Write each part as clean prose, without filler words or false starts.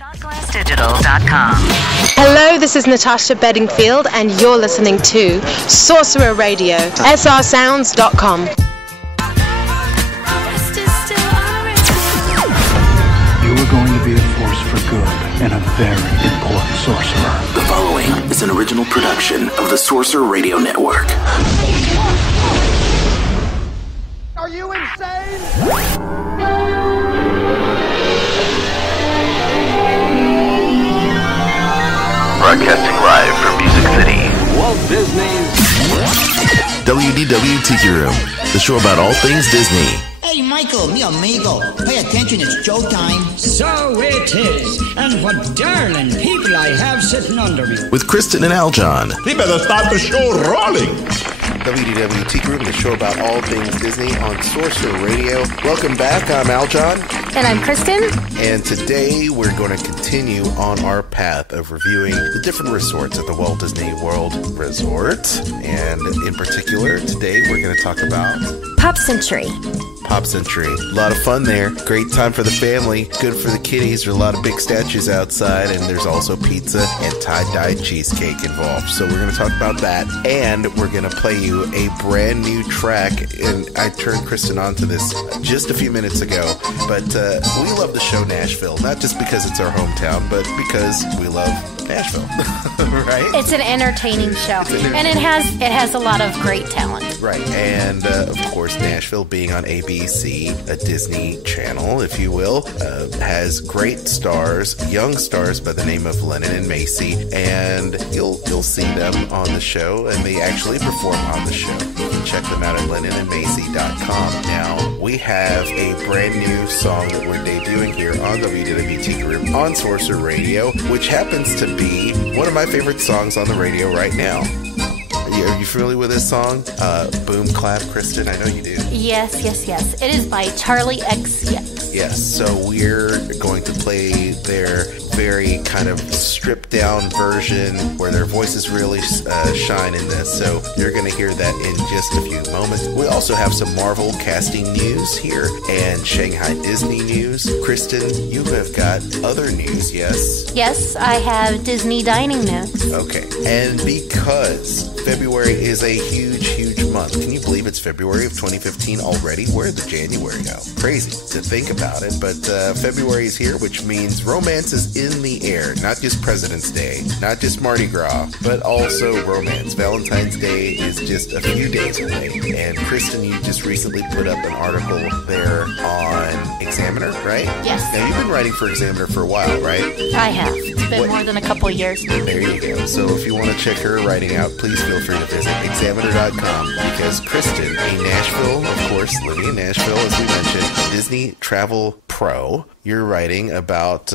shotglassdigital.com. Hello, this is Natasha Bedingfield, and you're listening to Sorcerer Radio, srsounds.com. You are going to be a force for good and a very important sorcerer. The following is an original production of the Sorcerer Radio Network. Are you insane? Broadcasting live from Music City. Walt Disney's WDW Tiki Room, the show about all things Disney. Hey, Michael, mi amigo, pay attention, it's showtime. So it is, and what darling people I have sitting under me. With Kristen and Aljon. He better start the show rolling. WDW Tiki Room, the show about all things Disney on Sorcerer Radio. Welcome back, I'm Aljon. And I'm Kristen. And today we're going to continue on our path of reviewing the different resorts at the Walt Disney World Resort. And in particular, today we're going to talk about Pop Century. Pop Century. A lot of fun there. Great time for the family. Good for the kiddies. There are a lot of big statues outside, and there's also pizza and tie-dye cheesecake involved. So we're going to talk about that, and we're going to play you a brand new track. And I turned Kristen onto this just a few minutes ago, but we love the show Nashville, not just because it's our hometown, but because we love Nashville, right? It's an entertaining show, and it has a lot of great talent. Right, and of course, Nashville being on ABC, a Disney channel, if you will, has great stars, young stars by the name of Lennon and Macy, and you'll see them on the show, and they actually perform on the show. You can check them out at lennonandmacy.com. Now, we have a brand new song that we're debuting here on WDW Tiki Room on Sorcerer Radio, which happens to be one of my favorite songs on the radio right now. Are you familiar with this song? Boom Clap, Kristen, I know you do. Yes. It is by Charlie XCX. Yes, so we're going to play their very kind of stripped down version where their voices really shine in this. So you're going to hear that in just a few moments. We also have some Marvel casting news here and Shanghai Disney news. Kristen, you have got other news, yes? Yes, I have Disney dining news. Okay, and because February is a huge month. Can you believe it's February of 2015 already? Where did January go? Crazy to think about it, but February is here, which means romance is in the air. Not just President's Day, not just Mardi Gras, but also romance. Valentine's Day is just a few days away. And Kristen, you just recently put up an article there on Examiner, right? Yes. Now, you've been writing for Examiner for a while, right? I have. It's been more than a couple of years. There you go. So if you want to check her writing out, please feel free to visit examiner.com, because Kristen, a Nashville, of course, living in Nashville, as we mentioned, Disney Travel Pro, you're writing about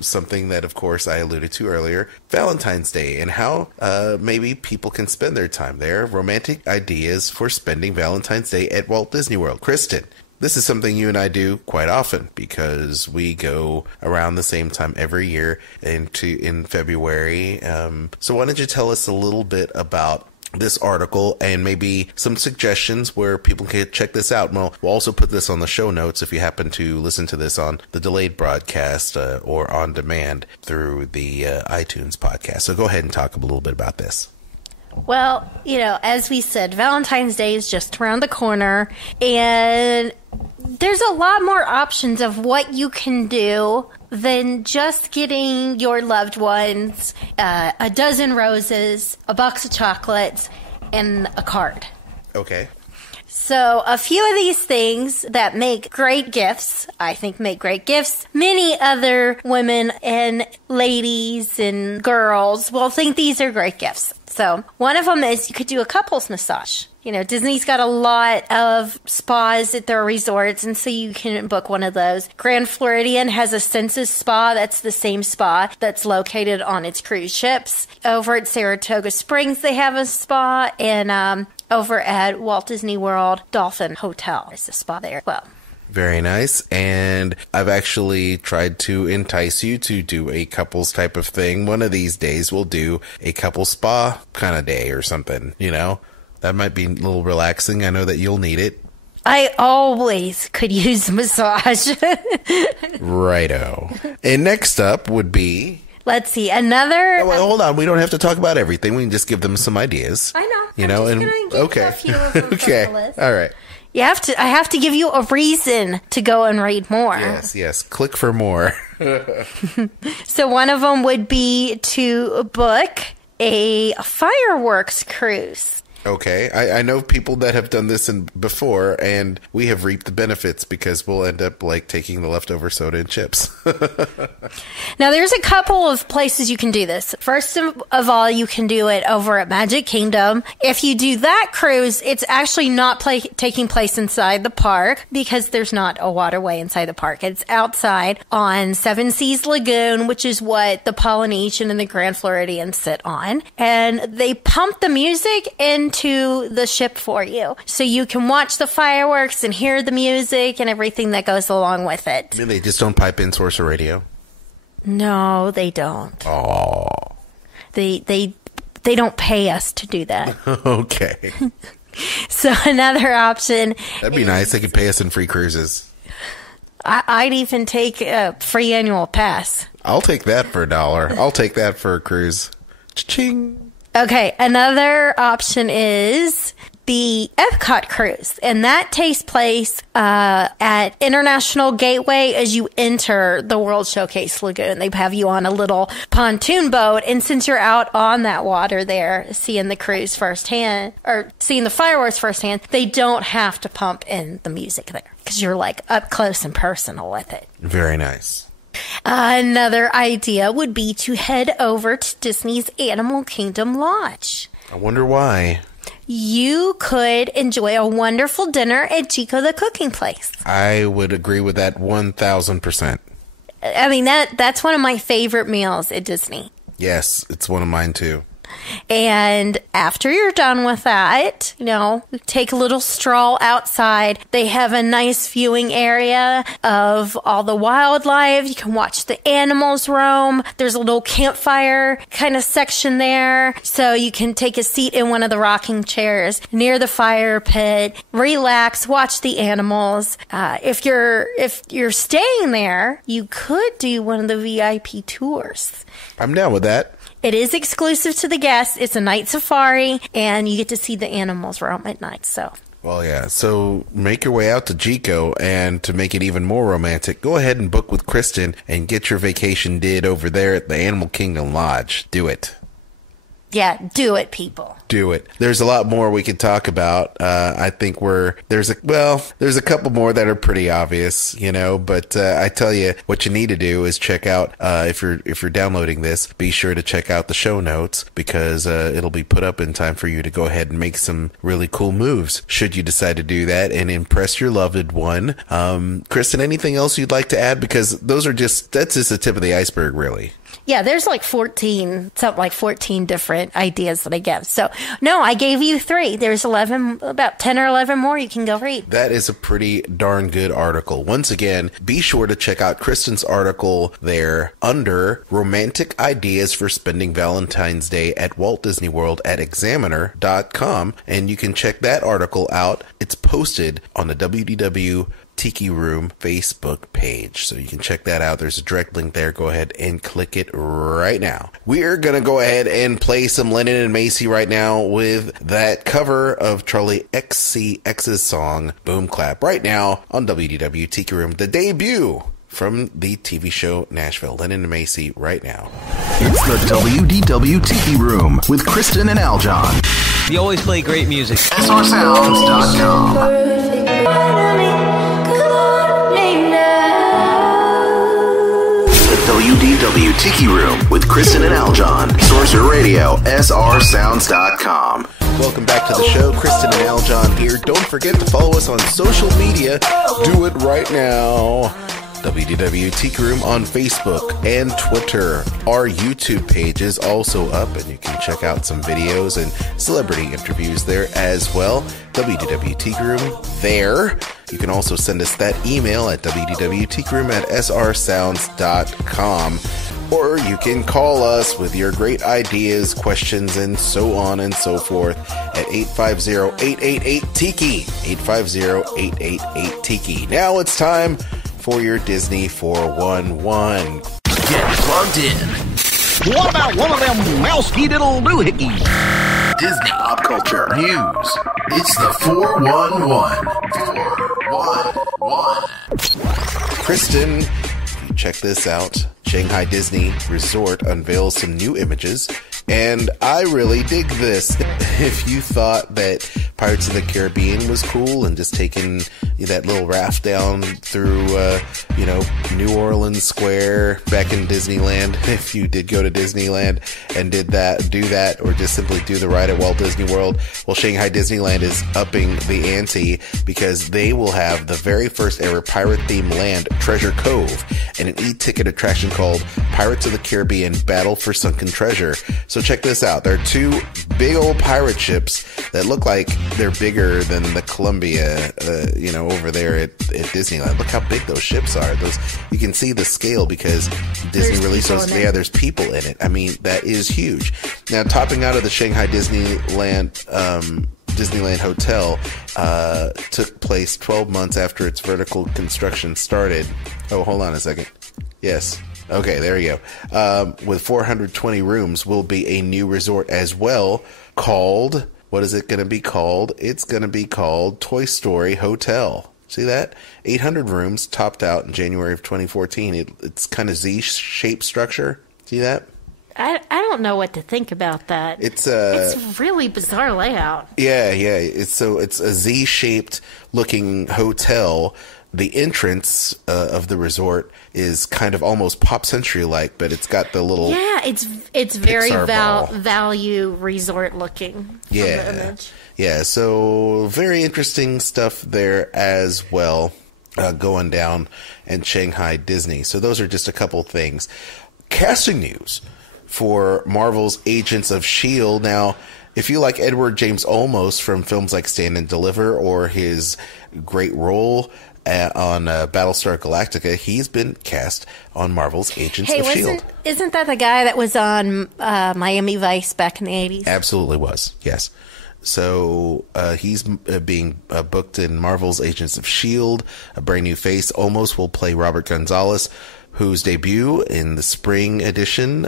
something that, of course, I alluded to earlier, Valentine's Day, and how maybe people can spend their time there, romantic ideas for spending Valentine's Day at Walt Disney World. Kristen, this is something you and I do quite often because we go around the same time every year in February. So why don't you tell us a little bit about this article and maybe some suggestions where people can check this out. We'll also put this on the show notes if you happen to listen to this on the delayed broadcast or on demand through the iTunes podcast. So go ahead and talk a little bit about this. Well, as we said, Valentine's Day is just around the corner, and there's a lot more options of what you can do than just getting your loved ones a dozen roses, a box of chocolates, and a card. Okay. So a few of these things that make great gifts, I think make great gifts, many other women and ladies and girls will think these are great gifts. So one of them is you could do a couples massage. Disney's got a lot of spas at their resorts, and so you can book one of those. Grand Floridian has a Senses Spa. That's the same spa that's located on its cruise ships. Over at Saratoga Springs, they have a spa, and over at Walt Disney World Dolphin Hotel, there's a spa there as well. Very nice. And I've actually tried to entice you to do a couples type of thing. One of these days we'll do a couple spa kind of day or something, That might be a little relaxing. I know that you'll need it. I always could use massage. Righto. And next up would be... Let's see, another... Oh, well, hold on. We don't have to talk about everything. We can just give them some ideas. I know. You know, and okay. A few of them okay. from the list. All right. I have to give you a reason to go and read more. Yes. Click for more. So one of them would be to book a fireworks cruise. Okay. I know people that have done this before, and we have reaped the benefits because we'll end up like taking the leftover soda and chips. Now, there's a couple of places you can do this. First of all, you can do it over at Magic Kingdom. If you do that cruise, it's actually not taking place inside the park because there's not a waterway inside the park. It's outside on Seven Seas Lagoon, which is what the Polynesian and the Grand Floridian sit on. And they pump the music into the ship for you. So you can watch the fireworks and hear the music and everything that goes along with it. I mean, they just don't pipe in Sorcerer Radio? No, they don't. Oh. They don't pay us to do that. Okay. So another option... That'd be nice. They could pay us in free cruises. I'd even take a free annual pass. I'll take that for $1. I'll take that for a cruise. Cha-ching. Okay, another option is the Epcot cruise, and that takes place at International Gateway as you enter the World Showcase Lagoon. They have you on a little pontoon boat, and since you're out on that water there, seeing the cruise firsthand, or seeing the fireworks firsthand, they don't have to pump in the music there, because you're like up close and personal with it. Very nice. Another idea would be to head over to Disney's Animal Kingdom Lodge. I wonder why. You could enjoy a wonderful dinner at Chico the Cooking Place. I would agree with that 1,000%. I mean, that's one of my favorite meals at Disney. Yes, it's one of mine too. And after you're done with that, take a little stroll outside. They have a nice viewing area of all the wildlife. You can watch the animals roam. There's a little campfire kind of section there. So you can take a seat in one of the rocking chairs near the fire pit, relax, watch the animals. If you're staying there, you could do one of the VIP tours. I'm down with that. It is exclusive to the guests. It's a night safari, and you get to see the animals roam at night. Well, yeah. So make your way out to Chico, and to make it even more romantic, go ahead and book with Kristen and get your vacation did over there at the Animal Kingdom Lodge. Do it. Yeah, do it, people. Do it. There's a lot more we could talk about. I think there's a couple more that are pretty obvious, but I tell you what you need to do is check out, if you're downloading this, be sure to check out the show notes, because it'll be put up in time for you to go ahead and make some really cool moves should you decide to do that and impress your loved one. Kristen, anything else you'd like to add? Because that's just the tip of the iceberg, really. Yeah, there's like 14 different ideas that I give. So, no, I gave you 3. There's about 10 or 11 more you can go read. That is a pretty darn good article. Once again, be sure to check out Kristen's article there under Romantic Ideas for Spending Valentine's Day at Walt Disney World at Examiner.com. And you can check that article out. It's posted on the WDW Tiki Room Facebook page, so you can check that out. There's a direct link there. Go ahead and click it right now. We're gonna go ahead and play some Lennon and Macy right now with that cover of Charlie XCX's song Boom Clap right now on WDW Tiki Room, the debut from the TV show Nashville. Lennon and Macy right now. It's the WDW Tiki Room with Kristen and Aljon. You always play great music. SRSounds.com. WDW Tiki Room with Kristen and Aljon. Sorcerer Radio, SRSounds.com. Welcome back to the show. Kristen and Aljon here. Don't forget to follow us on social media. Do it right now. WDW Tiki Room on Facebook and Twitter. Our YouTube page is also up, and you can check out some videos and celebrity interviews there as well. WDW Tiki Room there. You can also send us that email at wdwtkiroom@srsounds.com. Or you can call us with your great ideas, questions, and so on and so forth at 850-888-TIKI. 850-888-TIKI. Now it's time for your Disney 411. Get plugged in. What about one of them mousey diddle doohickeys? Disney pop culture news. It's the 411. 411. Kristen, check this out. Shanghai Disney Resort unveils some new images, and I really dig this. If you thought that Pirates of the Caribbean was cool and just taking that little raft down through, New Orleans Square back in Disneyland, if you did go to Disneyland and do that, or just simply do the ride at Walt Disney World, well, Shanghai Disneyland is upping the ante because they will have the very first ever pirate-themed land, Treasure Cove, and an e-ticket attraction called Pirates of the Caribbean Battle for Sunken Treasure. So check this out. There are two big old pirate ships that look like they're bigger than the Columbia, over there at Disneyland. Look how big those ships are. You can see the scale because Disney released those. Yeah, there's people in it. I mean, that is huge. Now, topping out of the Shanghai Disneyland Hotel took place 12 months after its vertical construction started. Oh, hold on a second. Yes. Okay, there you go. With 420 rooms will be a new resort as well called, what is it going to be called? It's going to be called Toy Story Hotel. See that? 800 rooms topped out in January of 2014. It's kind of Z-shaped structure. See that? I don't know what to think about that. It's really bizarre layout. Yeah. It's a Z-shaped looking hotel. The entrance of the resort is kind of almost Pop Century like, but it's got the little it's very value resort looking. Yeah, from the image. Yeah. So very interesting stuff there as well, going down in Shanghai Disney. So those are just a couple things. Casting news for Marvel's Agents of S.H.I.E.L.D. Now, if you like Edward James Olmos from films like Stand and Deliver or his great role on Battlestar Galactica, he's been cast on Marvel's Agents of S.H.I.E.L.D. Isn't that the guy that was on Miami Vice back in the 80s? Absolutely was, yes. So he's being booked in Marvel's Agents of S.H.I.E.L.D. A brand new face. Olmos will play Robert Gonzalez, whose debut in the spring edition,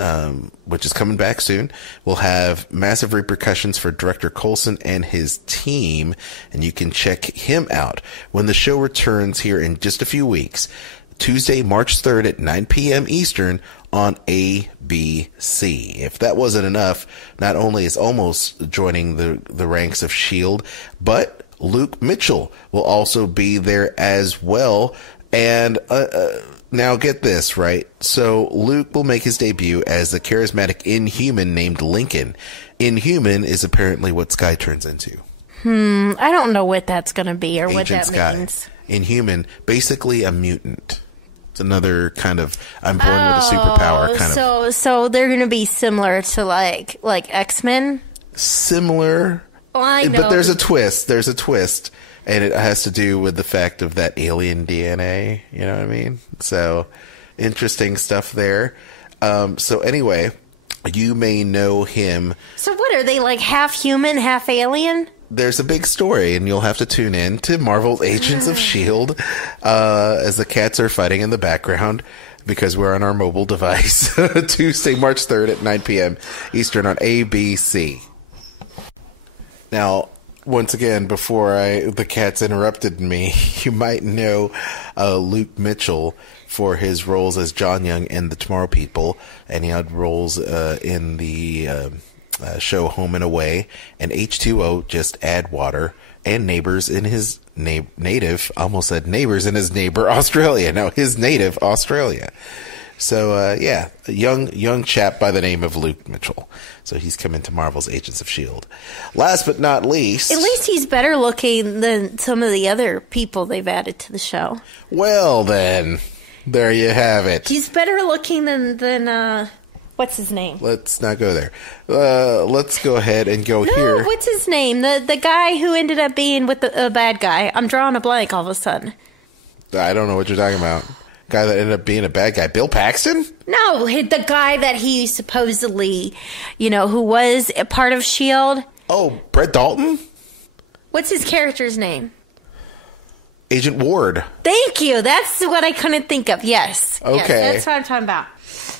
which is coming back soon, will have massive repercussions for director Coulson and his team, and you can check him out when the show returns here in just a few weeks, Tuesday, March 3rd at 9 p.m. Eastern on ABC. If that wasn't enough, not only is Olmos joining the ranks of S.H.I.E.L.D., but Luke Mitchell will also be there as well, and now get this, right? So Luke will make his debut as the charismatic Inhuman named Lincoln. Inhuman is apparently what Skye turns into. I don't know what that's going to be or Agent what that Skye. means. Inhuman, basically a mutant. It's another kind of I'm born with a superpower kind of. So they're going to be similar to like X-Men? Similar. Well, I know. But there's a twist. There's a twist. And it has to do with the fact of that alien DNA. You know what I mean? So, interesting stuff there. So anyway, you may know him. So what, are they like half human, half alien? There's a big story, and you'll have to tune in to Marvel's Agents of S.H.I.E.L.D. As the cats are fighting in the background because we're on our mobile device. Tuesday, March 3rd at 9 p.m. Eastern on ABC. Now, once again, before the cats interrupted me, you might know Luke Mitchell for his roles as John Young in The Tomorrow People, and he had roles in the show Home and Away, and H2O, Just Add Water, and Neighbors in his native, almost said Neighbors in his neighbor Australia. No, his native Australia. So, a young chap by the name of Luke Mitchell. So he's coming to Marvel's Agents of S.H.I.E.L.D. Last but not least... At least he's better looking than some of the other people they've added to the show. Well, then, there you have it. He's better looking than what's his name? Let's not go there. Let's go ahead and go here. What's his name? The guy who ended up being with the bad guy. I'm drawing a blank all of a sudden. I don't know what you're talking about. Guy that ended up being a bad guy. Bill Paxton? No, the guy that he supposedly, who was a part of S.H.I.E.L.D. Oh, Brett Dalton? What's his character's name? Agent Ward. Thank you. That's what I couldn't think of. Yes. Okay. Yes, that's what I'm talking about.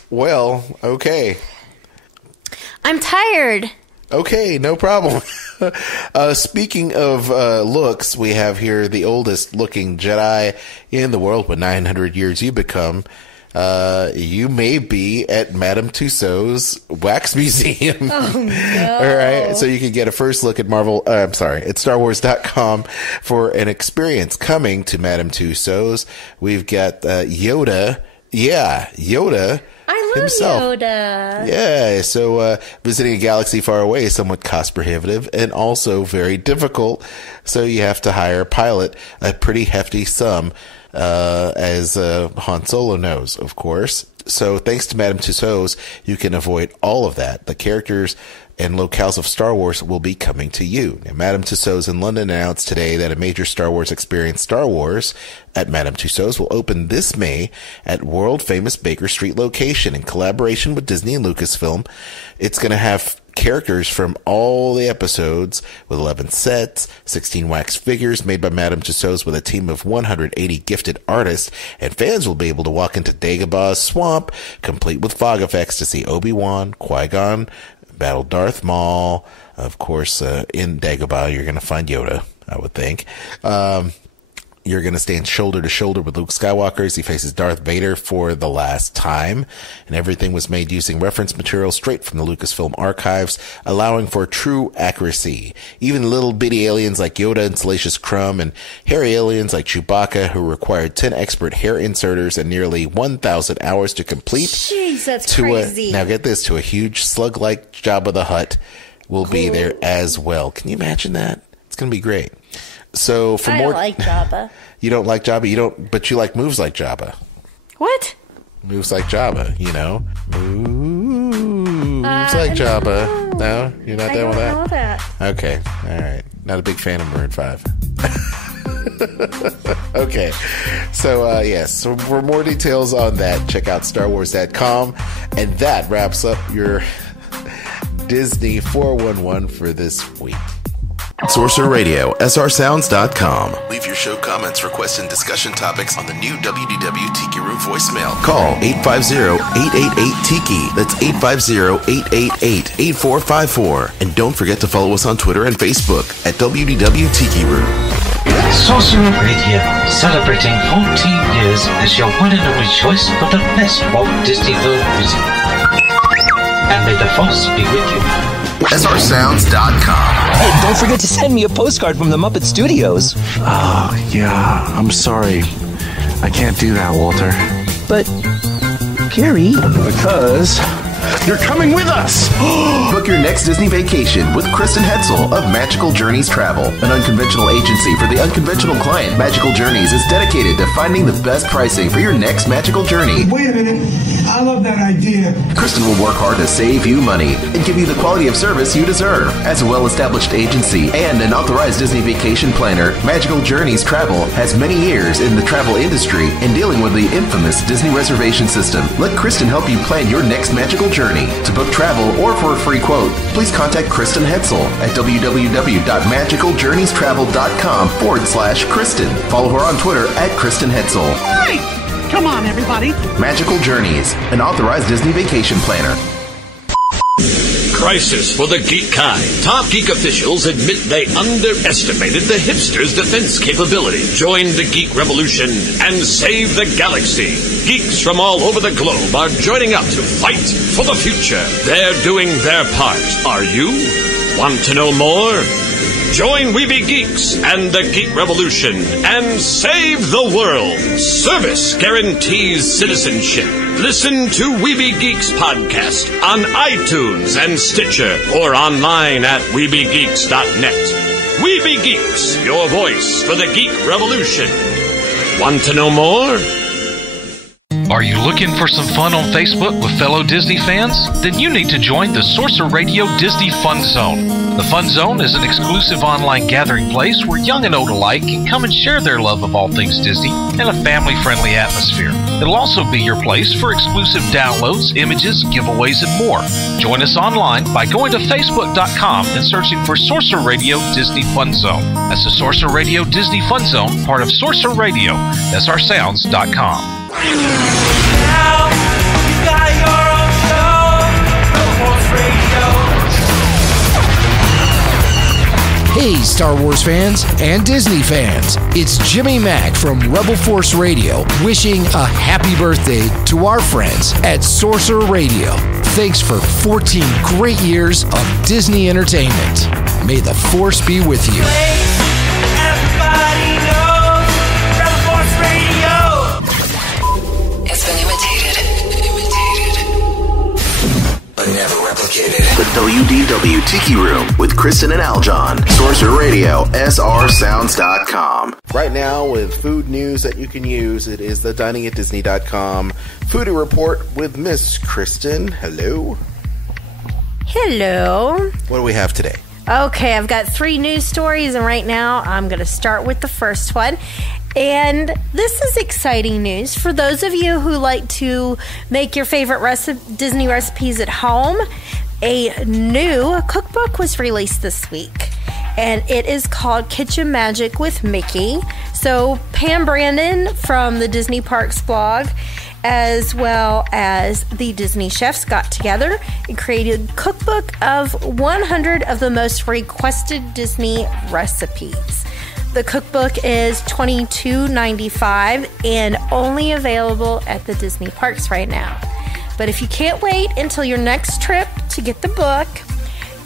Well, okay. I'm tired. Okay, no problem. Speaking of looks, we have here the oldest looking Jedi in the world. With 900 years you become. You may be at Madame Tussauds Wax Museum. Oh, no. All right. So you can get a first look at at StarWars.com for an experience coming to Madame Tussauds. We've got Yoda. Yeah, Yoda. I love himself. Yoda. Yeah, so visiting a galaxy far away is somewhat cost prohibitive and also very difficult. So you have to hire a pilot, a pretty hefty sum, as Han Solo knows, of course. So thanks to Madame Tussauds, you can avoid all of that. The characters and locales of Star Wars will be coming to you. Now, Madame Tussauds in London announced today that a major Star Wars experience, Star Wars at Madame Tussauds, will open this May at world-famous Baker Street location in collaboration with Disney and Lucasfilm. It's going to have characters from all the episodes with 11 sets, 16 wax figures made by Madame Tussauds with a team of 180 gifted artists, and fans will be able to walk into Dagobah's swamp, complete with fog effects, to see Obi-Wan, Qui-Gon, battle Darth Maul. Of course, in Dagobah, you're going to find Yoda, I would think. You're going to stand shoulder to shoulder with Luke Skywalker as he faces Darth Vader for the last time. And everything was made using reference material straight from the Lucasfilm archives, allowing for true accuracy. Even little bitty aliens like Yoda and Salacious Crumb, and hairy aliens like Chewbacca, who required 10 expert hair inserters and nearly 1,000 hours to complete. Jeez, that's crazy. Now get this, to a huge slug-like Jabba the Hutt will be there as well. Can you imagine that? It's going to be great. So for I more, like Jabba. You don't like Jabba, but you like moves like Jabba. What? Moves like Jabba, Moves like Jabba. No, you're not down with that? I don't know that. Okay, all right. Not a big fan of Maroon 5. Okay, so yes. So for more details on that, check out StarWars.com, and that wraps up your Disney 411 for this week. Sorcerer Radio, srsounds.com. Leave your show comments, requests, and discussion topics on the new WDW Tiki Room voicemail. Call 850-888-TIKI. That's 850-888-8454. And don't forget to follow us on Twitter and Facebook at WDW Tiki Room. Sorcerer Radio, celebrating 14 years as your one and only choice for the best Walt Disney World music. And may the Force be with you. srsounds.com. Hey, don't forget to send me a postcard from the Muppet Studios. Oh, yeah, I'm sorry. I can't do that, Walter. But, Gary... Because you're coming with us! Book your next Disney vacation with Kristen Hetzel of Magical Journeys Travel, an unconventional agency for the unconventional client. Magical Journeys is dedicated to finding the best pricing for your next magical journey. Wait a minute. I love that idea. Kristen will work hard to save you money and give you the quality of service you deserve. As a well-established agency and an authorized Disney vacation planner, Magical Journeys Travel has many years in the travel industry and dealing with the infamous Disney reservation system. Let Kristen help you plan your next magical journey. To book travel or for a free quote, please contact Kristen Hetzel at www.magicaljourneys.travel.com/Kristen. Follow her on Twitter at Kristen Hetzel. Right. Come on, everybody. Magical Journeys, an authorized Disney vacation planner. Crisis for the geek kind. Top geek officials admit they underestimated the hipsters' defense capability. Join the geek revolution and save the galaxy. Geeks from all over the globe are joining up to fight for the future. They're doing their part. Are you? Want to know more? Join Weeby Geeks and the Geek Revolution and save the world. Service guarantees citizenship. Listen to Weeby Geeks podcast on iTunes and Stitcher or online at WeebyGeeks.net. Weeby Geeks, your voice for the Geek Revolution. Want to know more? Are you looking for some fun on Facebook with fellow Disney fans? Then you need to join the Sorcerer Radio Disney Fun Zone. The Fun Zone is an exclusive online gathering place where young and old alike can come and share their love of all things Disney in a family-friendly atmosphere. It'll also be your place for exclusive downloads, images, giveaways, and more. Join us online by going to Facebook.com and searching for Sorcerer Radio Disney Fun Zone. That's the Sorcerer Radio Disney Fun Zone, part of Sorcerer Radio, srsounds.com. Now you got your own show, Rebel Force Radio. Hey, Star Wars fans and Disney fans, it's Jimmy Mack from Rebel Force Radio wishing a happy birthday to our friends at Sorcerer Radio. Thanks for 14 great years of Disney entertainment. May the Force be with you. Everybody knows Rebel Force Radio. It's been imitated, but never replicated. The WDW Tiki Room with Kristen and Aljon. Sorcerer Radio, srsounds.com. Right now, with food news that you can use, it is the diningatdisney.com foodie report with Miss Kristen. Hello. Hello. What do we have today? Okay, I've got 3 news stories, and right now I'm going to start with the first one. And this is exciting news for those of you who like to make your favorite Disney recipes at home. A new cookbook was released this week, and it is called Kitchen Magic with Mickey. So Pam Brandon from the Disney Parks blog, as well as the Disney chefs, got together and created a cookbook of 100 of the most requested Disney recipes. The cookbook is $22.95 and only available at the Disney Parks right now. But if you can't wait until your next trip to get the book,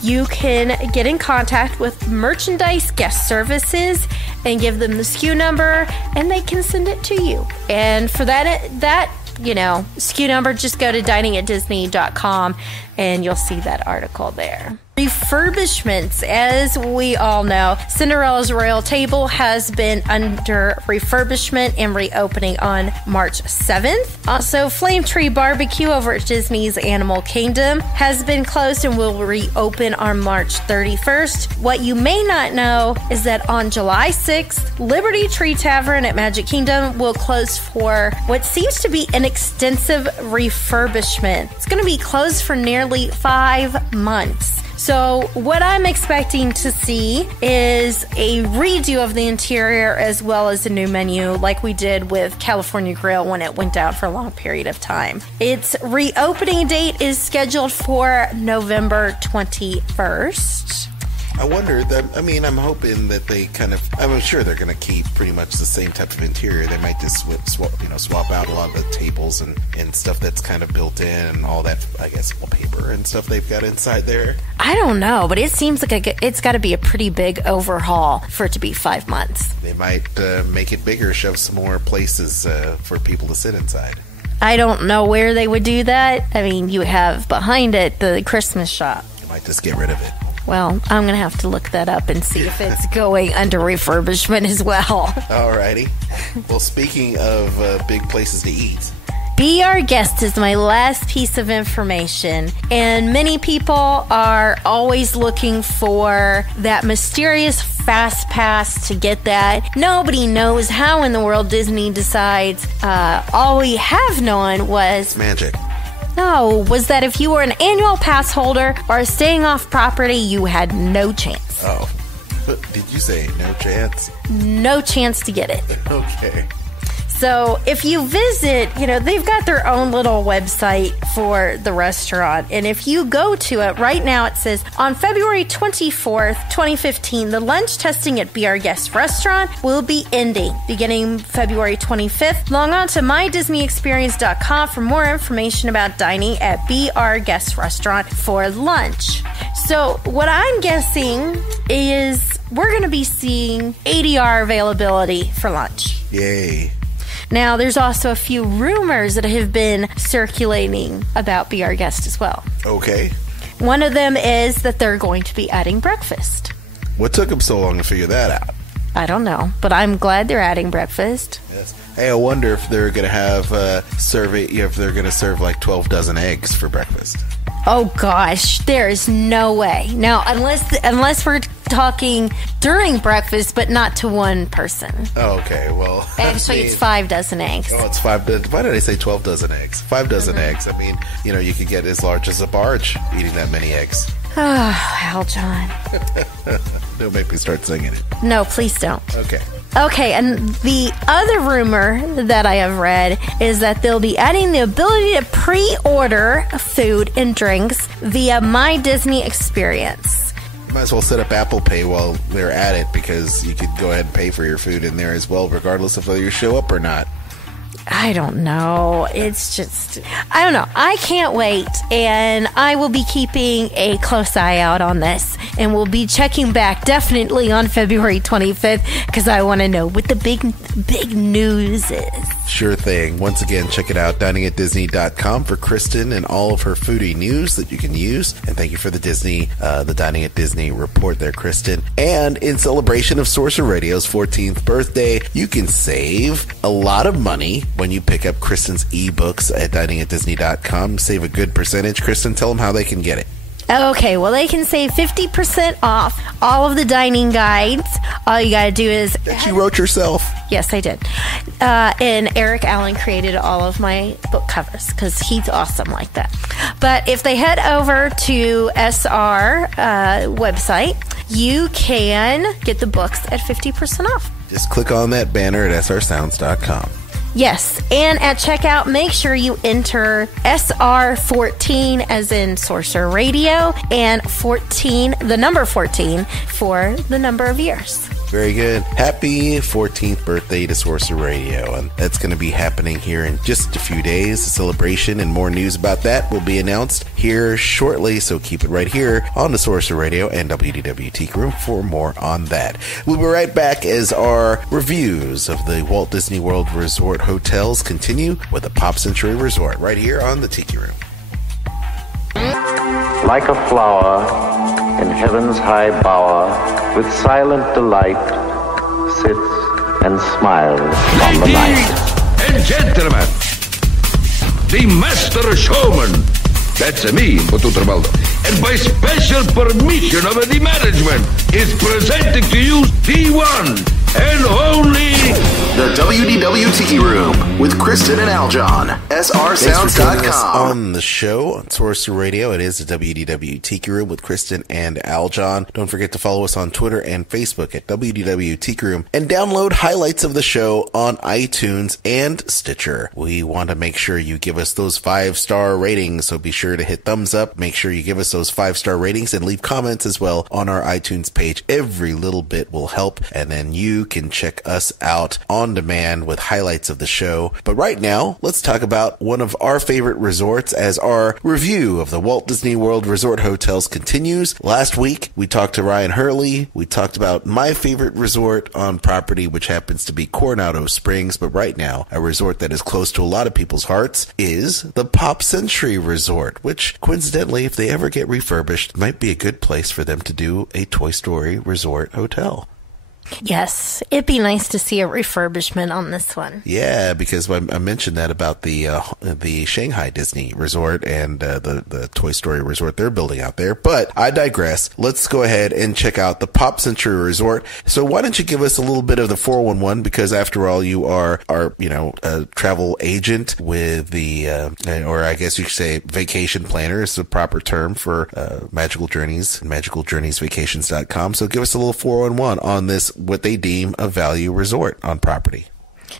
you can get in contact with Merchandise Guest Services and give them the SKU number, and they can send it to you. And for that SKU number, just go to diningatdisney.com and you'll see that article there. Refurbishments, as we all know, Cinderella's Royal Table has been under refurbishment and reopening on March 7th. Also, Flame Tree Barbecue over at Disney's Animal Kingdom has been closed and will reopen on March 31st. What you may not know is that on July 6th, Liberty Tree Tavern at Magic Kingdom will close for what seems to be an extensive refurbishment. It's going to be closed for nearly 5 months. So what I'm expecting to see is a redo of the interior as well as a new menu like we did with California Grill when it went down for a long period of time. Its reopening date is scheduled for November 21st. I wonder that, I'm hoping that they I'm sure they're going to keep pretty much the same type of interior. They might just swap out a lot of the tables and stuff that's kind of built in and all that, I guess, wallpaper and stuff they've got inside there. I don't know, but it seems like it's got to be a pretty big overhaul for it to be 5 months. They might make it bigger, shove some more places for people to sit inside. I don't know where they would do that. You have behind it the Christmas shop. You might just get rid of it. Well, I'm going to have to look that up and see if it's going under refurbishment as well. Alrighty. Well, speaking of big places to eat, Be Our Guest is my last piece of information. And many people are always looking for that mysterious fast pass to get that. Nobody knows how in the world Disney decides. All we have known was magic. No, was that if you were an annual pass holder or staying off property, you had no chance. Oh. Did you say no chance? No chance to get it. Okay. So if you visit, they've got their own little website for the restaurant. And if you go to it right now, it says, on February 24th, 2015, the lunch testing at Be Our Guest restaurant will be ending. Beginning February 25th, log on to mydisneyexperience.com for more information about dining at Be Our Guest restaurant for lunch. So what I'm guessing is we're going to be seeing ADR availability for lunch. Yay. Now, there's also a few rumors that have been circulating about Be Our Guest as well. Okay. One of them is that they're going to be adding breakfast. What took them so long to figure that out? I don't know, but I'm glad they're adding breakfast. Yes. Hey, I wonder if they're going to have if they're going to serve like 12 dozen eggs for breakfast. Oh gosh, there is no way. Now, unless we're talking during breakfast, but not to one person. Oh, okay. Well, actually, it's 5 dozen eggs. Oh, it's 5. Why did I say 12 dozen eggs? 5 dozen eggs. I mean, you could get as large as a barge eating that many eggs. Oh, Aljon. Don't make me start singing it. No, please don't. Okay, and the other rumor that I have read is that they'll be adding the ability to pre-order food and drinks via My Disney Experience. You might as well set up Apple Pay while they're at it, because you could go ahead and pay for your food in there as well, regardless of whether you show up or not. I don't know. It's just, I don't know. I can't wait, and I will be keeping a close eye out on this, and we'll be checking back definitely on February 25th, because I want to know what the big news is. Sure thing. Once again, check it out, diningatdisney.com, for Kristen and all of her foodie news that you can use. And thank you for the Dining at Disney report there, Kristen. And in celebration of Sorcerer Radio's 14th birthday, you can save a lot of money when you pick up Kristen's ebooks at diningatdisney.com. Save a good percentage. Kristen, tell them how they can get it. Okay, well, they can save 50% off all of the dining guides. All you got to do is... That you wrote yourself? Yes, I did. And Eric Allen created all of my book covers because he's awesome like that. But if they head over to SR website, you can get the books at 50% off. Just click on that banner at srsounds.com. Yes, and at checkout, make sure you enter SR14 as in Sorcerer Radio, and 14, the number 14, for the number of years. Very good. Happy 14th birthday to Sorcerer Radio. And that's going to be happening here in just a few days. A celebration, and more news about that will be announced here shortly. So keep it right here on the Sorcerer Radio and WDW Tiki Room for more on that. We'll be right back as our reviews of the Walt Disney World Resort hotels continue with the Pop Century Resort right here on the Tiki Room. Like a flower in heaven's high bower, with silent delight, sits and smiles on the night. Ladies and gentlemen, the master showman, that's me, Potutterbaldo, and by special permission of the management, is presenting to you the one and only... The WDW Tiki Room with Kristen and Aljon. SRSounds.com. On the show on Sorcerer Radio, it is the WDW Tiki Room with Kristen and Aljon. Don't forget to follow us on Twitter and Facebook at WDW Tiki Room, and download highlights of the show on iTunes and Stitcher. We want to make sure you give us those 5-star ratings, so be sure to hit thumbs up. Make sure you give us those 5-star ratings and leave comments as well on our iTunes page. Every little bit will help, and then you can check us out on demand with highlights of the show. But right now, let's talk about one of our favorite resorts as our review of the Walt Disney World Resort hotels continues. Last week, we talked to Ryan Hurley. We talked about my favorite resort on property, which happens to be Coronado Springs. But right now, a resort that is close to a lot of people's hearts is the Pop Century Resort, which coincidentally, if they ever get refurbished, might be a good place for them to do a Toy Story Resort hotel. Yes, it'd be nice to see a refurbishment on this one. Yeah, because I mentioned that about the Shanghai Disney Resort and the Toy Story Resort they're building out there. But I digress. Let's go ahead and check out the Pop Century Resort. So why don't you give us a little bit of the 411? Because after all, you are a travel agent with the, or I guess you could say vacation planner is the proper term for Magical Journeys, magicaljourneysvacations.com. So give us a little 411 on this, what they deem a value resort on property.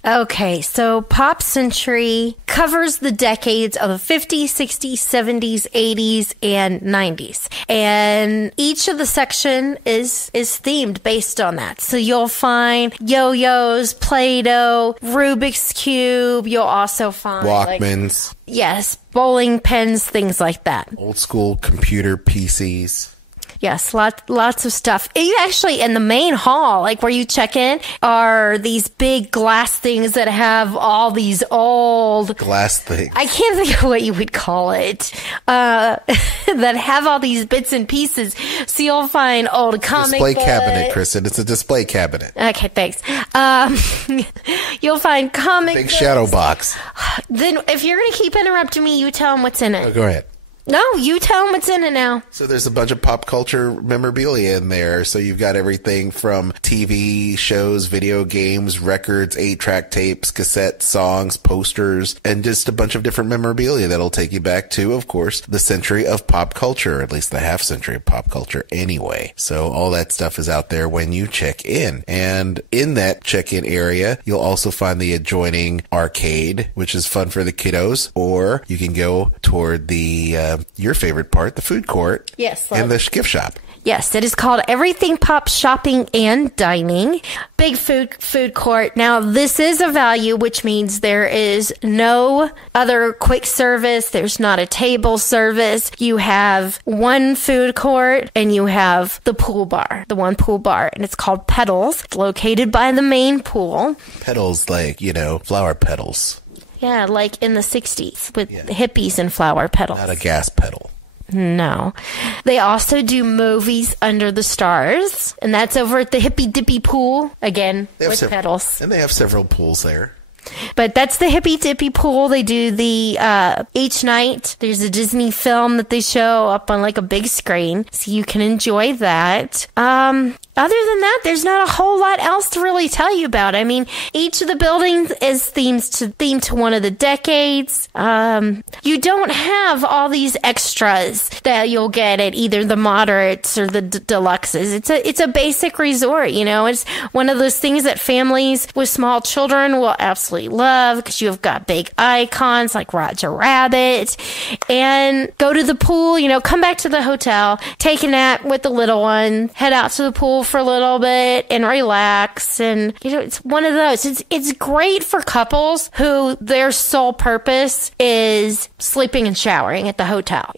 Okay, so Pop Century covers the decades of the 50s, 60s, 70s, 80s, and 90s. And each of the section is themed based on that. So you'll find yo-yos, Play-Doh, Rubik's Cube. You'll also find Walkmans. Yes, bowling pins, things like that. Old school computer PCs. Yes, lots of stuff. Actually, in the main hall, like where you check in, are these big glass things that have all these old... Glass things. I can't think of what you would call it. That have all these bits and pieces. So you'll find old comic display cabinet, Kristen. It's a display cabinet. Okay, thanks. You'll find comic big books. Shadow box. Then if you're going to keep interrupting me, you tell them what's in it. Go ahead. No, you tell them what's in it now. So there's a bunch of pop culture memorabilia in there. So you've got everything from TV shows, video games, records, 8-track tapes, cassettes, songs, posters, and just a bunch of different memorabilia that'll take you back to, of course, the century of pop culture, at least the half century of pop culture anyway. So all that stuff is out there when you check in. And in that check-in area, you'll also find the adjoining arcade, which is fun for the kiddos, or you can go toward the your favorite part, the food court. Yes. And the gift shop. Yes, it is called Everything Pop Shopping and Dining. Big food court. Now, this is a value, which means there is no other quick service. There's not a table service. You have one food court and you have the pool bar, the one pool bar, and it's called Petals. It's located by the main pool. Petals, like, flower petals. Yeah, like in the 60s with hippies and flower petals. Not a gas pedal. No. They also do movies under the stars, and that's over at the Hippy Dippy Pool, again, with Petals. And they have several pools there. But that's the Hippy Dippy Pool. They do the, each night, there's a Disney film that they show up on like a big screen, so you can enjoy that. Other than that, there's not a whole lot else to really tell you about. I mean, each of the buildings is themed to one of the decades. You don't have all these extras that you'll get at either the moderates or the deluxes. It's a basic resort, It's one of those things that families with small children will absolutely love because you've got big icons like Roger Rabbit. And go to the pool, come back to the hotel, take a nap with the little one, head out to the pool for a little bit and relax. And it's one of those. It's great for couples who their sole purpose is sleeping and showering at the hotel,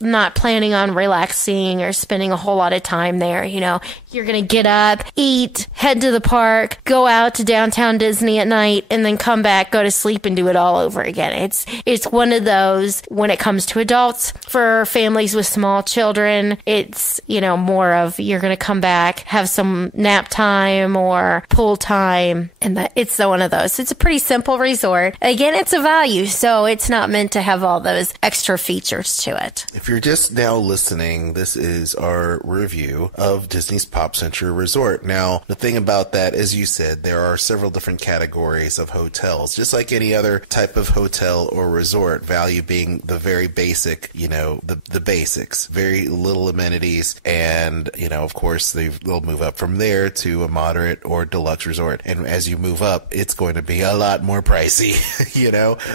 not planning on relaxing or spending a whole lot of time there. You're going to get up, eat, head to the park, go out to downtown Disney at night, and then come back, go to sleep, and do it all over again. It's one of those when it comes to adults. For families with small children, it's, more of you're going to come back, have some nap time or pool time, and it's one of those. It's a pretty simple resort. Again, it's a value, so it's not meant to have all those extra features to it. If you're just now listening, this is our review of Disney's Pop Century Resort. Now, the thing about that, as you said, there are several different categories of hotels, just like any other type of hotel or resort, value being the very basic, the basics, very little amenities, and, of course, they'll move up from there to a moderate or deluxe resort. And as you move up, it's going to be a lot more pricey,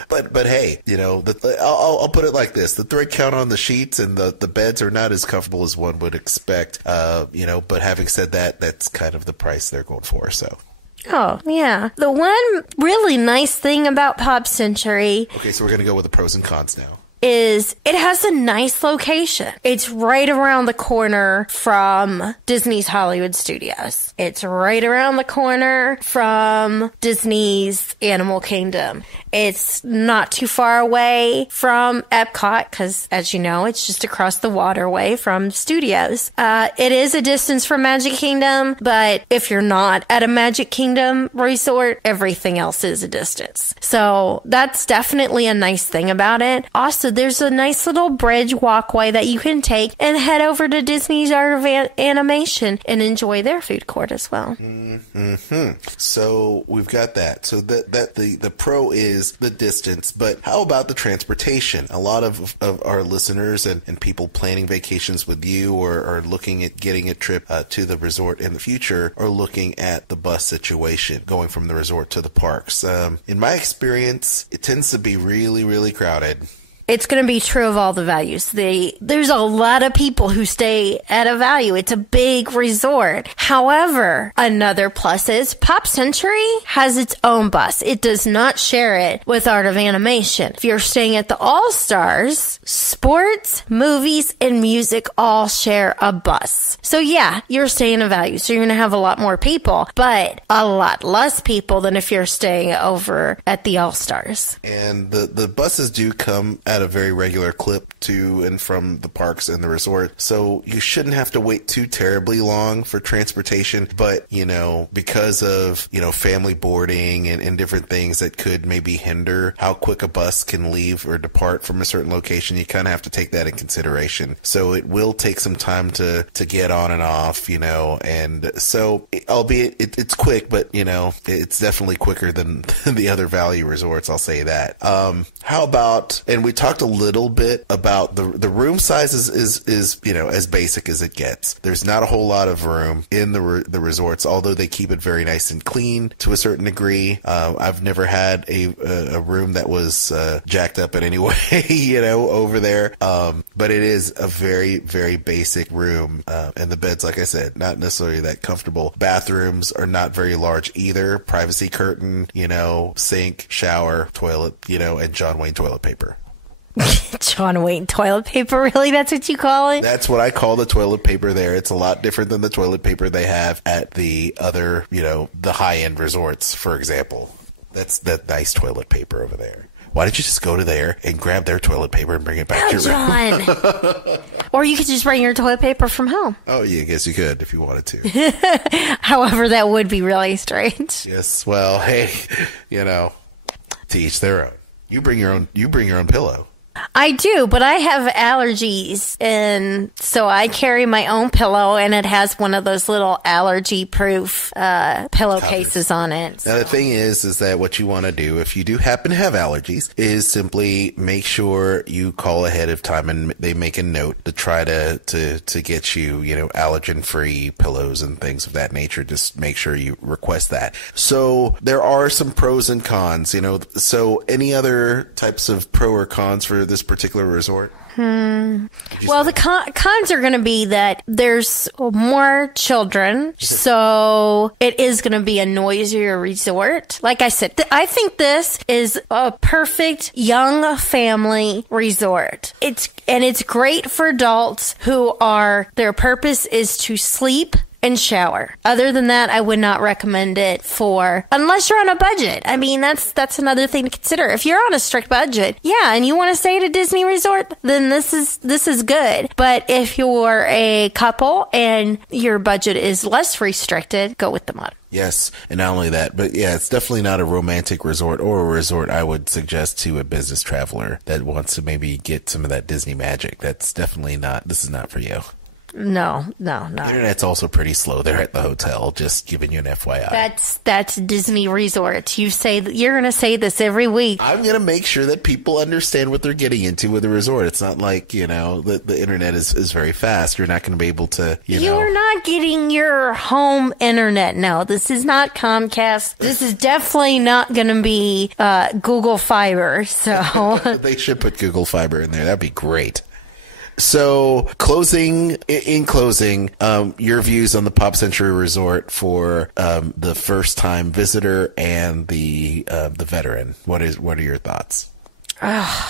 but hey, I'll put it like this. The thread count on the sheets and the beds are not as comfortable as one would expect, but having said that, that's kind of the price they're going for, so. Oh, yeah. The one really nice thing about Pop Century... Okay, so we're going to go with the pros and cons now. Is it has a nice location. It's right around the corner from Disney's Hollywood Studios. It's right around the corner from Disney's Animal Kingdom. It's not too far away from Epcot because, as you know, it's just across the waterway from Studios. It is a distance from Magic Kingdom, but if you're not at a Magic Kingdom resort, everything else is a distance. So that's definitely a nice thing about it. Also, there's a nice little bridge walkway that you can take and head over to Disney's Art of Animation and enjoy their food court as well. Mm-hmm. So we've got that. So that the pro is the distance, but how about the transportation? A lot of our listeners and people planning vacations with you or looking at getting a trip to the resort in the future are looking at the bus situation, going from the resort to the parks. In my experience, it tends to be really, really crowded. It's going to be true of all the values. There's a lot of people who stay at a value. It's a big resort. However, another plus is Pop Century has its own bus. It does not share it with Art of Animation. If you're staying at the All-Stars, sports, movies, and music all share a bus. So yeah, you're staying a value. So you're going to have a lot more people, but a lot less people than if you're staying over at the All-Stars. And the buses do come at at a very regular clip to and from the parks and the resort. So you shouldn't have to wait too terribly long for transportation. But, because of, family boarding and different things that could maybe hinder how quick a bus can leave or depart from a certain location, you kind of have to take that in consideration. So it will take some time to get on and off, and so albeit it's quick, but it's definitely quicker than the other value resorts. I'll say that. How about, and we talked a little bit about the room size is as basic as it gets. There's not a whole lot of room in the resorts, although they keep it very nice and clean to a certain degree. I've never had a room that was jacked up in any way, over there. But it is a very, very basic room. And the beds, like I said, not necessarily that comfortable. Bathrooms are not very large either. Privacy curtain, sink, shower, toilet, and John Wayne toilet paper. John Wayne toilet paper, really? That's what you call it? That's what I call the toilet paper there. It's a lot different than the toilet paper they have at the other, the high-end resorts, for example. That's that nice toilet paper over there. Why don't you just go to there and grab their toilet paper and bring it back to your room? John. Or you could just bring your toilet paper from home. Oh, yeah, I guess you could if you wanted to. However, that would be really strange. Yes, well, hey, to each their own. You bring your own pillow. I do, but I have allergies, and so I carry my own pillow, and it has one of those little allergy-proof pillowcases on it. Now, the thing is that what you want to do, if you do happen to have allergies, is simply make sure you call ahead of time, and they make a note to try to get you, allergen-free pillows and things of that nature. Just make sure you request that. So there are some pros and cons, So any other types of pro or cons for this particular resort? Well, the cons are going to be that there's more children, so it is going to be a noisier resort. Like I said, I think this is a perfect young family resort. It's great for adults who their purpose is to sleep and shower. Other than that, I would not recommend it unless you're on a budget. I mean, that's another thing to consider. If you're on a strict budget, and you want to stay at a Disney resort, then this is good. But if you're a couple and your budget is less restricted, go with the mod. Yes, and not only that, but it's definitely not a romantic resort or a resort I would suggest to a business traveler that wants to maybe get some of that Disney magic. That's definitely this is not for you. No. The internet's also pretty slow there at the hotel, just giving you an FYI. That's Disney Resort. You're going to say this every week. I'm going to make sure that people understand what they're getting into with the resort. It's not like, the internet is very fast. You're not going to be able to, You're not getting your home internet. No, this is not Comcast. This is definitely not going to be Google Fiber. So they should put Google Fiber in there. That'd be great. So, in closing, your views on the Pop Century Resort for the first-time visitor and the veteran. What are your thoughts?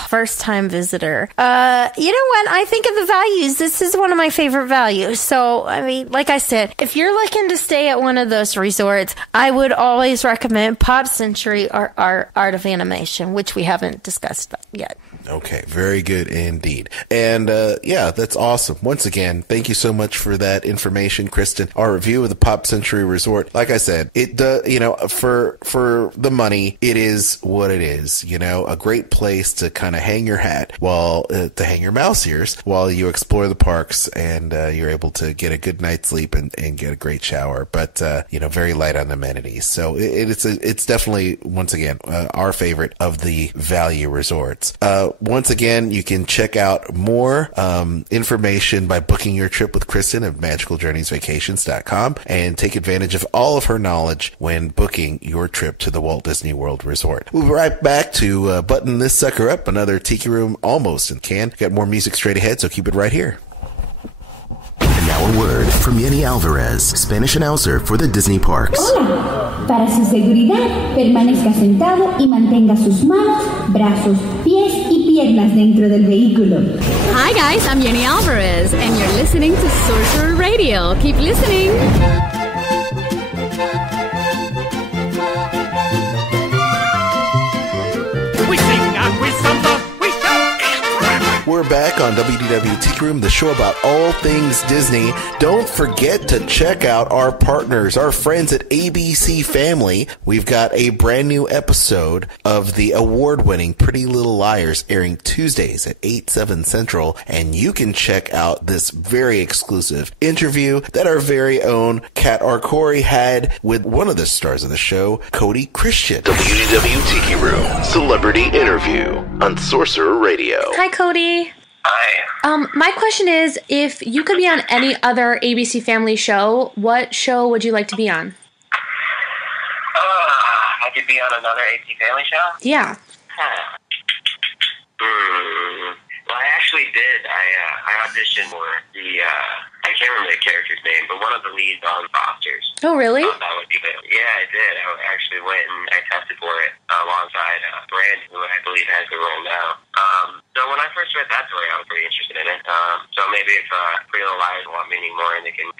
First-time visitor. You know what? I think of the values. This is one of my favorite values. So, I mean, like I said, if you're looking to stay at one of those resorts, I would always recommend Pop Century or Art of Animation, which we haven't discussed yet. Okay, very good indeed. And that's awesome. Once again, thank you so much for that information, Kristen. Our review of the Pop Century Resort, like I said, it does, for the money, it is what it is. A great place to kind of hang your hat to hang your mouse ears while you explore the parks, and you're able to get a good night's sleep and get a great shower. But very light on amenities. So it's definitely, once again, our favorite of the value resorts. Once again, you can check out more information by booking your trip with Kristen at magicaljourneysvacations.com and take advantage of all of her knowledge when booking your trip to the Walt Disney World Resort. We'll be right back to button this sucker up. Another Tiki Room almost in can. Got more music straight ahead, so keep it right here. And now a word from Yenny Alvarez, Spanish announcer for the Disney Parks. Hola. Para su seguridad, permanezca sentado y mantenga sus manos, brazos, pies y piernas dentro del vehículo. Hi guys, I'm Yenny Alvarez, and you're listening to Sorcerer Radio. Keep listening. We sing and we samba, we shout. We're back on WDW Tiki Room, the show about all things Disney. Don't forget to check out our partners, our friends at ABC Family. We've got a brand new episode of the award-winning Pretty Little Liars airing Tuesdays at 8/7 Central, and you can check out this very exclusive interview that our very own Kat Arcori had with one of the stars of the show, Cody Christian. WDW Tiki Room Celebrity Interview on Sorcerer Radio. Hi, Cody. Hi. My question is, if you could be on any other ABC Family show, what show would you like to be on? I could be on another ABC Family show? Yeah. Well, I actually did. I auditioned for the, I can't remember the character's name, but one of the leads on Fosters. Oh, really? That would be good. Yeah, I did. I actually went and I tested for it alongside Brandon, who I believe has the role now. So when I first read that story, I was pretty interested in it. So maybe if Pretty Little Liars want me anymore, and they can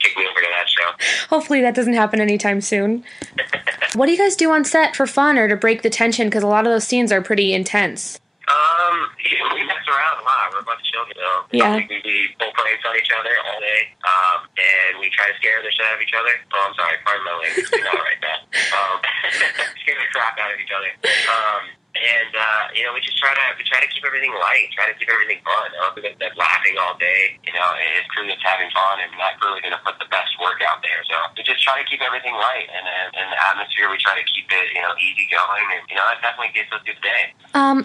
kick me over to that show. Hopefully that doesn't happen anytime soon. What do you guys do on set for fun or to break the tension? Because a lot of those scenes are pretty intense. We mess around a lot. We're a bunch of children, Yeah. We pull pranks on each other all day, and we try to scare the shit out of each other. Oh, I'm sorry, pardon my language. You're not right now. Scare the crap out of each other. We just try to keep everything light, try to keep everything fun. That's laughing all day, and it's crew that's having fun, and not really going to put the best work out there. So we just try to keep everything light, and the atmosphere, we try to keep it, easy going, and that definitely gets us through the day.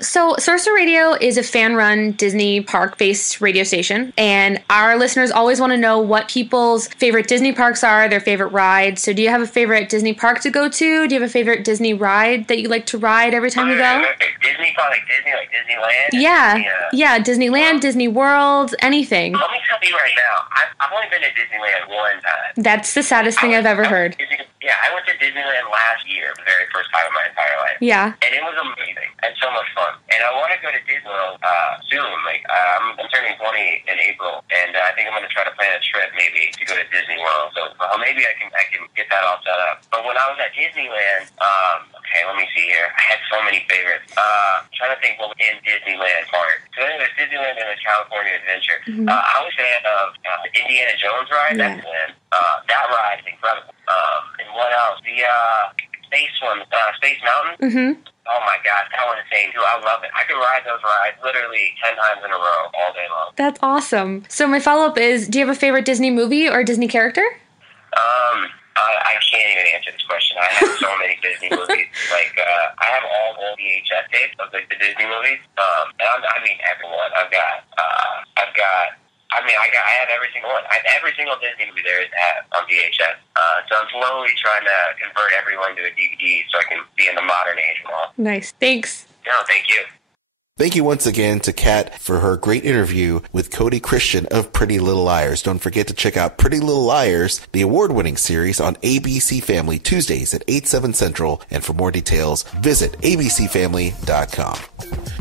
So Sorcerer Radio is a fan-run Disney park-based radio station, and our listeners always want to know what people's favorite Disney parks are, their favorite rides. So do you have a favorite Disney park to go to? Do you have a favorite Disney ride that you like to ride every time you go? Disney, like Disneyland? Yeah, Disneyland, Disney World, anything. Let me tell you right now, I've only been to Disneyland one time. That's the saddest thing I've ever heard. I went to Disneyland last year, the very first time in my entire life. Yeah. And it was amazing. And so much fun. And I want to go to Disney World soon. I'm turning 20 in April, and I think I'm going to try to plan a trip maybe to go to Disney World. So maybe I can get that all set up. But when I was at Disneyland, let me see here. I had so many favorites. I'm trying to think what was in Disneyland Park. So there's Disneyland and there's California Adventure. Mm-hmm. I was a fan of the Indiana Jones ride. Yeah. That ride is incredible. And what else? The Space one, Space Mountain. Mm-hmm. Oh my gosh, that one is insane too. I love it. I could ride those rides literally 10 times in a row all day long. That's awesome. So my follow-up is, do you have a favorite Disney movie or Disney character? I can't even answer this question. I have so many Disney movies. I have all old VHS tapes of the Disney movies. I mean everyone. I have every single one. I have every single Disney movie there is on VHS. So I'm slowly trying to convert everyone to a DVD so I can be in the modern age and all. Nice. Thanks. No, thank you. Thank you once again to Kat for her great interview with Cody Christian of Pretty Little Liars. Don't forget to check out Pretty Little Liars, the award-winning series on ABC Family, Tuesdays at 8/7 Central. And for more details, visit abcfamily.com.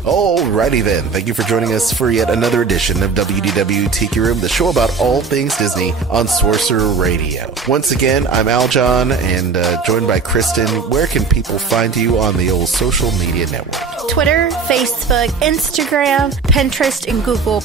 Alrighty then. Thank you for joining us for yet another edition of WDW Tiki Room, the show about all things Disney on Sorcerer Radio. Once again, I'm Aljon, and joined by Kristen. Where can people find you on the old social media network? Twitter, Facebook, Instagram, Pinterest, and Google+.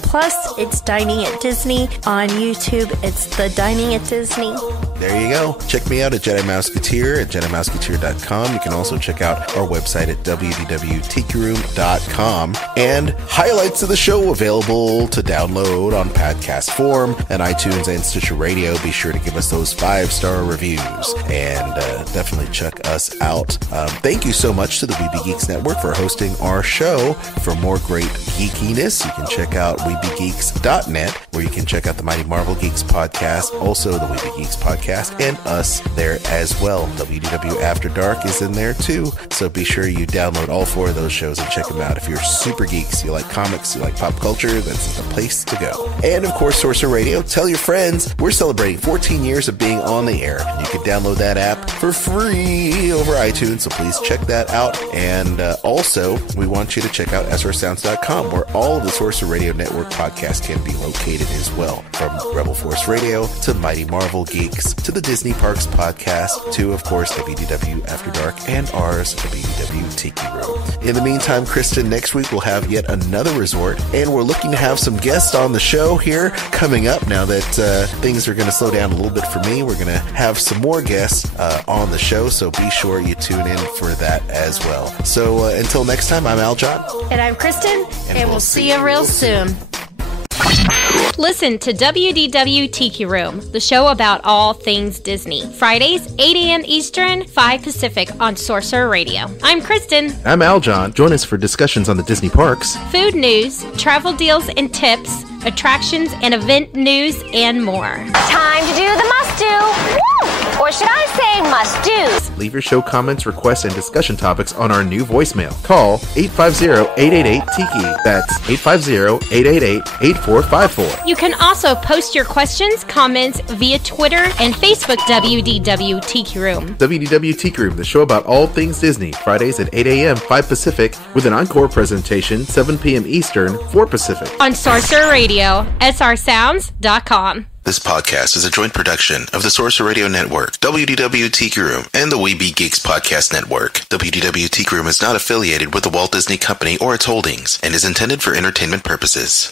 It's Dining at Disney. On YouTube, it's The Dining at Disney. There you go. Check me out at Jedi Mouseketeer at JediMouseketeer.com. You can also check out our website at wdwtikiroom.com. And highlights of the show available to download on podcast form and iTunes and Stitcher Radio. Be sure to give us those 5-star reviews and definitely check us out. Thank you so much to the Weeby Geeks Network for hosting our show. For more great geekiness, you can check out WeebyGeeks.net, where you can check out the Mighty Marvel Geeks podcast, also the Weeby Geeks podcast, and us there as well. WDW After Dark is in there too, so be sure you download all 4 of those shows and check them out. If you're super geeks, you like comics, you like pop culture, that's the place to go. And of course, Sorcerer Radio, tell your friends, we're celebrating 14 years of being on the air. You can download that app for free over iTunes, so please check that out. And also, we want you to check out SRSounds.com, where all of the Sorcerer Radio Network podcasts can be located as well. From Rebel Force Radio to Mighty Marvel Geeks to the Disney Parks podcast to, of course, WDW After Dark and ours, WDW Tiki Room. In the meantime, Kristen, next week we'll have yet another resort, and we're looking to have some guests on the show here coming up. Now that things are going to slow down a little bit for me, we're going to have some more guests on the show, so be sure you tune in for that as well. So until next time, I'm Al John. And I'm Kristen, and we'll see you real soon. Listen to WDW Tiki Room, the show about all things Disney. Fridays, 8 a.m. Eastern, 5 Pacific on Sorcerer Radio. I'm Kristen. I'm Al John. Join us for discussions on the Disney parks, food news, travel deals and tips, attractions and event news, and more. Time to do the must-do. Woo! Or should I say must-dos? Leave your show comments, requests, and discussion topics on our new voicemail. Call 850-888-TIKI. That's 850-888-8454. You can also post your questions, comments via Twitter and Facebook WDW Tiki Room. WDW Tiki Room, the show about all things Disney. Fridays at 8 a.m., 5 Pacific, with an encore presentation, 7 p.m. Eastern, 4 Pacific. On Sorcerer Radio, srsounds.com. This podcast is a joint production of the Sorcerer Radio Network, WDW Tiki Room, and the We Be Geeks Podcast Network. WDW Tiki Room is not affiliated with the Walt Disney Company or its holdings and is intended for entertainment purposes.